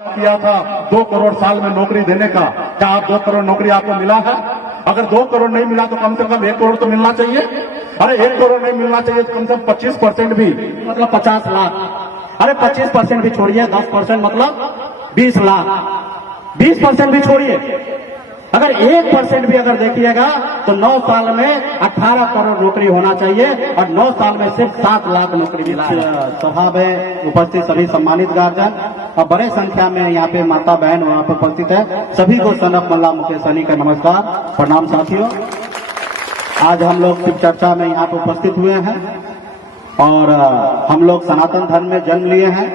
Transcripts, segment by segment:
किया था 2 करोड़ साल में नौकरी देने का। क्या आप 2 करोड़ नौकरी आपको मिला है? अगर 2 करोड़ नहीं मिला तो कम से कम 1 करोड़ तो मिलना चाहिए। अरे 1 करोड़ नहीं मिलना चाहिए तो कम से कम 25% भी, मतलब 50 लाख। अरे 25% भी छोड़िए, 10% मतलब 20 लाख। 20% भी छोड़िए, अगर 1% भी अगर देखिएगा तो 9 साल में 18 करोड़ नौकरी होना चाहिए और 9 साल में सिर्फ 7 लाख नौकरी मिला है। सभा में उपस्थित सभी सम्मानित गार्जियन और बड़े संख्या में यहाँ पे माता बहन वहाँ पे उपस्थित है, सभी को सनक मल्ला मुकेश सहनी का नमस्कार, प्रणाम। साथियों, आज हम लोग शिव चर्चा में यहाँ पे उपस्थित हुए हैं और हम लोग सनातन धर्म में जन्म लिए हैं।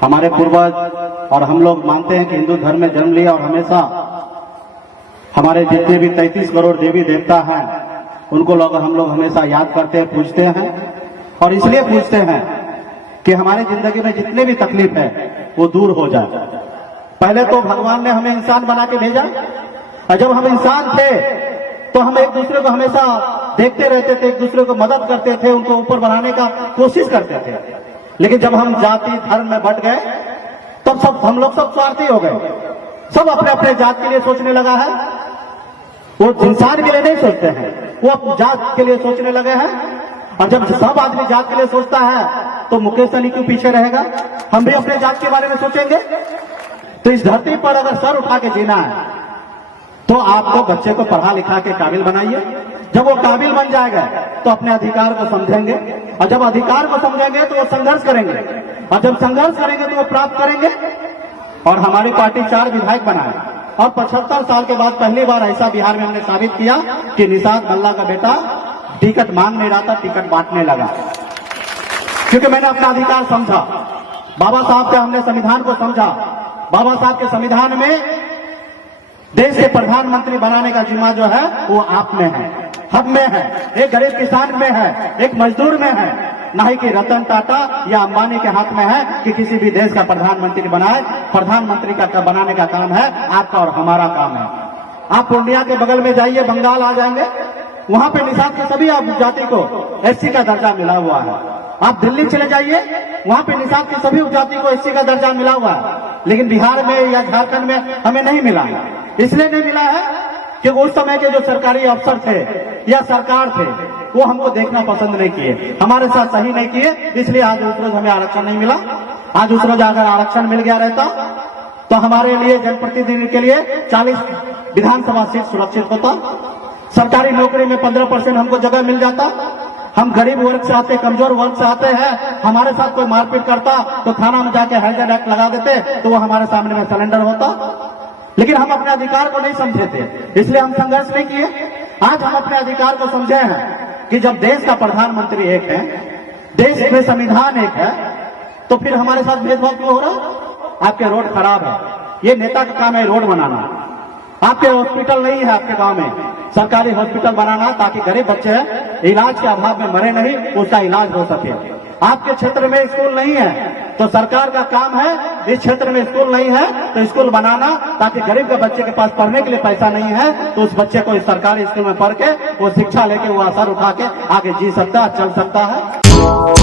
हमारे पूर्वज और हम लोग मानते हैं कि हिंदू धर्म में जन्म लिया और हमेशा हमारे जितने भी 33 करोड़ देवी देवता हैं उनको हम लोग हमेशा याद करते हैं, पूजते हैं। और इसलिए पूजते हैं कि हमारी जिंदगी में जितने भी तकलीफ है वो दूर हो जाए। पहले तो भगवान ने हमें इंसान बना के भेजा और जब हम इंसान थे तो हम एक दूसरे को हमेशा देखते रहते थे, एक दूसरे को मदद करते थे, उनको ऊपर बढ़ाने का कोशिश करते थे। लेकिन जब हम जाति धर्म में बट गए तब सब हम लोग सब स्वार्थी हो गए। सब अपने अपने जात के लिए सोचने लगा है, वो इंसान के लिए नहीं सोचते हैं, वो अपनी जात के लिए सोचने लगे हैं। और जब सब आदमी जात के लिए सोचता है तो मुकेश सहनी क्यों पीछे रहेगा? हम भी अपने जात के बारे में सोचेंगे। तो इस धरती पर अगर सर उठा के जीना है तो आपको बच्चे को पढ़ा लिखा के काबिल बनाइए। जब वो काबिल बन जाएगा तो अपने अधिकार को समझेंगे और जब अधिकार को समझेंगे तो वो संघर्ष करेंगे और जब संघर्ष करेंगे तो वो प्राप्त करेंगे। और हमारी पार्टी 4 विधायक बनाए और 75 साल के बाद पहली बार ऐसा बिहार में हमने साबित किया कि निषाद मल्ला का बेटा टिकट मांग नहीं रहा था, टिकट बांटने लगा, क्योंकि मैंने अपना अधिकार समझा। बाबा साहब के हमने संविधान को समझा। बाबा साहब के संविधान में देश के प्रधानमंत्री बनाने का जिम्मा जो है वो आप में है, हम में है, एक गरीब किसान में है, एक मजदूर में है, ना ही कि रतन टाटा या अंबानी के हाथ में है कि किसी भी देश का प्रधानमंत्री बनाए। प्रधानमंत्री का बनाने का काम है आपका और हमारा काम है। आप पूर्णिया के बगल में जाइए, बंगाल आ जाएंगे, वहां पे निषाद के सभी उपजाति को एससी का दर्जा मिला हुआ है। आप दिल्ली चले जाइए, वहां पे निषाद की सभी उपजाति को एससी का दर्जा मिला हुआ है। लेकिन बिहार में या झारखंड में हमें नहीं मिला है। इसलिए नहीं मिला है कि उस समय के जो सरकारी अफसर थे या सरकार थे वो हमको देखना पसंद नहीं किए, हमारे साथ सही नहीं किए, इसलिए आज उस रोज हमें आरक्षण नहीं मिला। आज उस रोज अगर आरक्षण मिल गया रहता तो हमारे लिए जनप्रतिनिधि के लिए 40 विधानसभा सीट सुरक्षित होता। सरकारी नौकरी में 15% हमको जगह मिल जाता। हम गरीब वर्ग से आते, कमजोर वर्ग से आते हैं, हमारे साथ कोई मारपीट करता तो थाना में जाके हैजर्ड एक्ट लगा देते तो वो हमारे सामने में सरेंडर होता। लेकिन हम अपने अधिकार को नहीं समझे थे, इसलिए हम संघर्ष नहीं किए। आज हम अपने अधिकार को समझे हैं कि जब देश का प्रधानमंत्री एक है, देश में संविधान एक है, तो फिर हमारे साथ भेदभाव क्यों हो रहा? आपके रोड खराब है, ये नेता का काम है रोड बनाना। आपके हॉस्पिटल नहीं है आपके गांव में, सरकारी हॉस्पिटल बनाना ताकि गरीब बच्चे इलाज के अभाव में मरे नहीं, उसका इलाज हो सके। आपके क्षेत्र में स्कूल नहीं है तो सरकार का काम है, इस क्षेत्र में स्कूल नहीं है तो स्कूल बनाना ताकि गरीब के बच्चे के पास पढ़ने के लिए पैसा नहीं है तो उस बच्चे को इस सरकारी स्कूल में पढ़ के वो शिक्षा लेके वो असर उठा के आगे जी सकता है, चल सकता है।